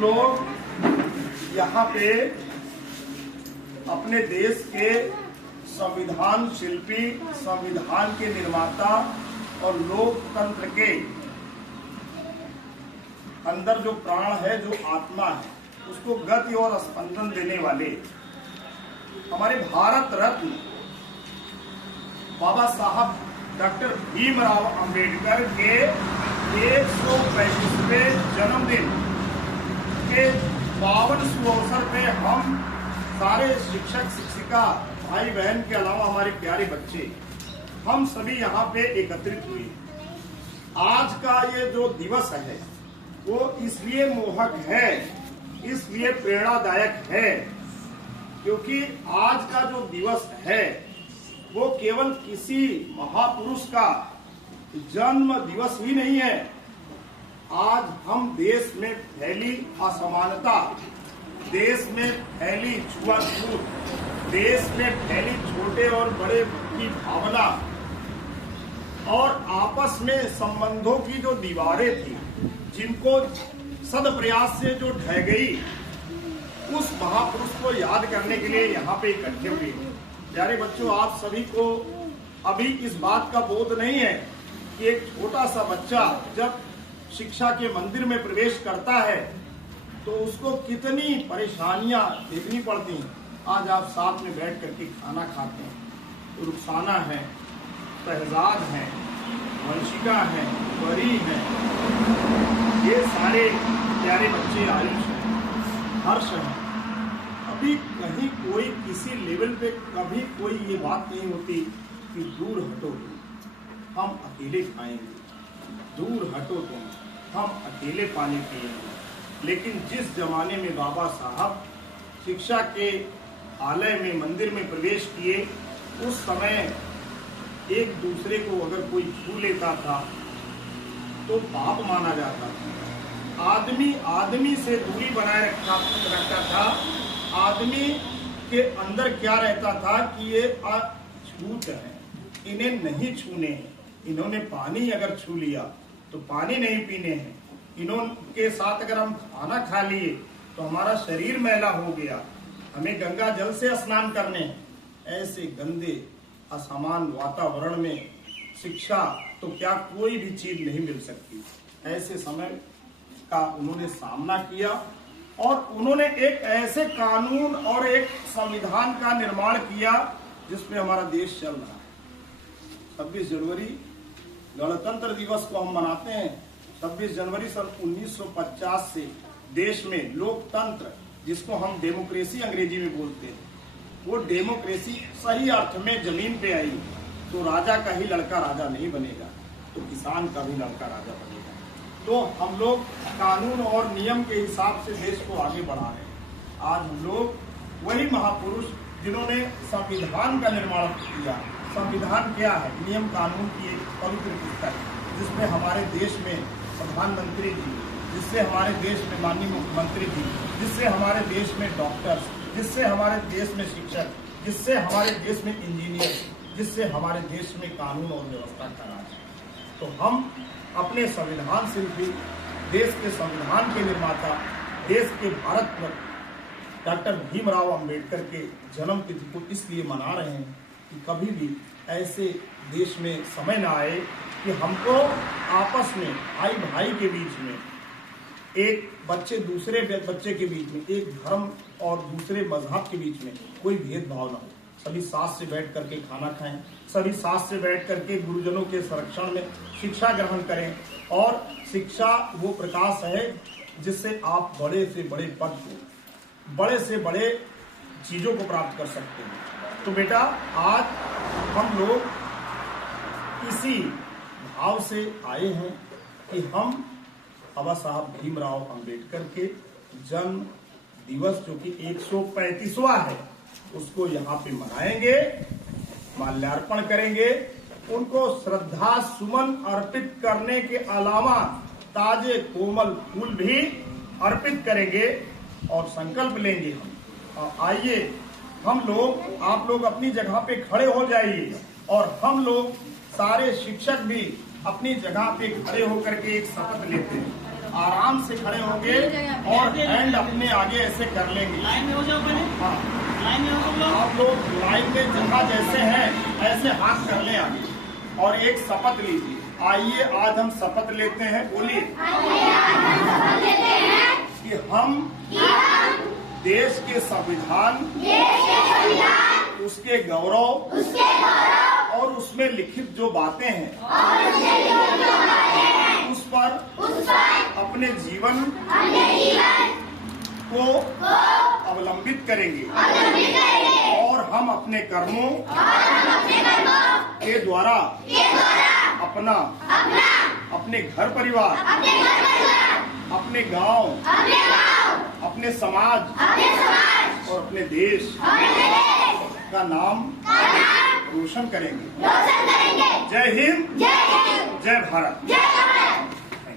लोग यहाँ पे अपने देश के संविधान शिल्पी, संविधान के निर्माता और लोकतंत्र के अंदर जो प्राण है, जो आत्मा है, उसको गति और स्पंदन देने वाले हमारे भारत रत्न बाबा साहब डॉक्टर भीमराव अंबेडकर के 135वें जन्मदिन के पावन शुभ अवसर पे हम सारे शिक्षक शिक्षिका भाई बहन के अलावा हमारे प्यारे बच्चे हम सभी यहाँ पे एकत्रित हुए। आज का ये जो दिवस है वो इसलिए मोहक है, इसलिए प्रेरणादायक है क्योंकि आज का जो दिवस है वो केवल किसी महापुरुष का जन्म दिवस ही नहीं है। आज हम देश में फैली असमानता, देश में फैली छुआछूत, देश में फैली छोटे और बड़े की भावना और आपस में संबंधों की जो दीवारें थी, जिनको सद प्रयास से जो ढह गई, उस महापुरुष को याद करने के लिए यहाँ पे इकट्ठे हुए। प्यारे बच्चों, आप सभी को अभी इस बात का बोध नहीं है कि एक छोटा सा बच्चा जब शिक्षा के मंदिर में प्रवेश करता है तो उसको कितनी परेशानियां देखनी पड़ती हैं। आज आप साथ में बैठ करके खाना खाते हैं। रुखसाना है, शहजाद है, वंशिका है, परी है, ये सारे प्यारे बच्चे आयुष हैं, हर्ष है। अभी कहीं कोई किसी लेवल पे कभी कोई ये बात नहीं होती कि दूर हटो हम अकेले खाएंगे, दूर हटो तुम हम अकेले पानी पिएंगे। लेकिन जिस जमाने में बाबा साहब शिक्षा के आलय में, मंदिर में प्रवेश किए, उस समय एक दूसरे को अगर कोई छू लेता था तो पाप माना जाता था। आदमी आदमी से दूरी बनाए रखता था। आदमी के अंदर क्या रहता था कि ये अछूत है, इन्हें नहीं छूने हैं। इन्होंने पानी अगर छू लिया तो पानी नहीं पीने हैं। इन्होंने साथ अगर हम खाना खा लिए तो हमारा शरीर मैला हो गया, हमें गंगा जल से स्नान करने हैं। ऐसे गंदे असमान वातावरण में शिक्षा तो क्या कोई भी चीज नहीं मिल सकती। ऐसे समय का उन्होंने सामना किया और उन्होंने एक ऐसे कानून और एक संविधान का निर्माण किया जिसमें हमारा देश चल रहा है। 26 जनवरी गणतंत्र दिवस को हम मनाते हैं। 26 जनवरी सन 1950 से देश में लोकतंत्र, जिसको हम डेमोक्रेसी अंग्रेजी में बोलते हैं, वो डेमोक्रेसी सही अर्थ में जमीन पे आई। तो राजा का ही लड़का राजा नहीं बनेगा, तो किसान का भी लड़का राजा बनेगा। तो हम लोग कानून और नियम के हिसाब से देश को आगे बढ़ा रहे हैं। आज हम लोग वही महापुरुष जिन्होंने संविधान का निर्माण किया। संविधान क्या है? नियम कानून की एक पवित्र पुस्तक, जिसमें हमारे देश में प्रधानमंत्री जी, जिससे हमारे देश में माननीय मुख्यमंत्री जी, जिससे हमारे देश में डॉक्टर्स, जिससे हमारे देश में शिक्षक, जिससे हमारे देश में इंजीनियर, जिससे हमारे देश में कानून और व्यवस्था का राज। तो हम अपने संविधान शिल्पी, देश के संविधान के निर्माता, देश के भारत रत्न डॉक्टर भीमराव अंबेडकर के जन्म तिथि को इसलिए मना रहे हैं कि कभी भी ऐसे देश में समय न आए कि हमको आपस में, भाई भाई के बीच में, एक बच्चे दूसरे बच्चे के बीच में, एक धर्म और दूसरे मजहब के बीच में कोई भेदभाव न हो। सभी साथ से बैठ करके खाना खाएं, सभी साथ से बैठ करके गुरुजनों के संरक्षण में शिक्षा ग्रहण करें। और शिक्षा वो प्रकाश है जिससे आप बड़े से बड़े पद को, बड़े से बड़े चीजों को प्राप्त कर सकते हैं। तो बेटा, आज हम लोग इसी भाव से आए हैं कि हम बाबा साहब भीमराव अंबेडकर के जन्म दिवस, जो कि 135वां है, उसको यहाँ पे मनाएंगे, माल्यार्पण करेंगे, उनको श्रद्धा सुमन अर्पित करने के अलावा ताजे कोमल फूल भी अर्पित करेंगे और संकल्प लेंगे हम। और आइए हम लोग, आप लोग अपनी जगह पे खड़े हो जाइए और हम लोग सारे शिक्षक भी अपनी जगह पे खड़े होकर के एक शपथ लेते हैं। आराम से खड़े होंगे और हैंड अपने आगे ऐसे कर लेंगे। लाइन में हो जाओ पहले। हाँ, लाइन में हो जाओ। आप लोग लाइन में जहाँ जैसे हैं ऐसे हाथ कर लें आगे और एक शपथ लीजिए। आइए आज हम शपथ लेते हैं। बोलिए कि हम देश के संविधान, उसके गौरव और उसमें लिखित जो बातें हैं उस पर अपने जीवन को अवलंबित करेंगे और हम अपने कर्मों के द्वारा अपने घर परिवार, अपने गांव, अपने समाज और अपने देश का नाम रोशन करेंगे। जय हिंद, जय भारत।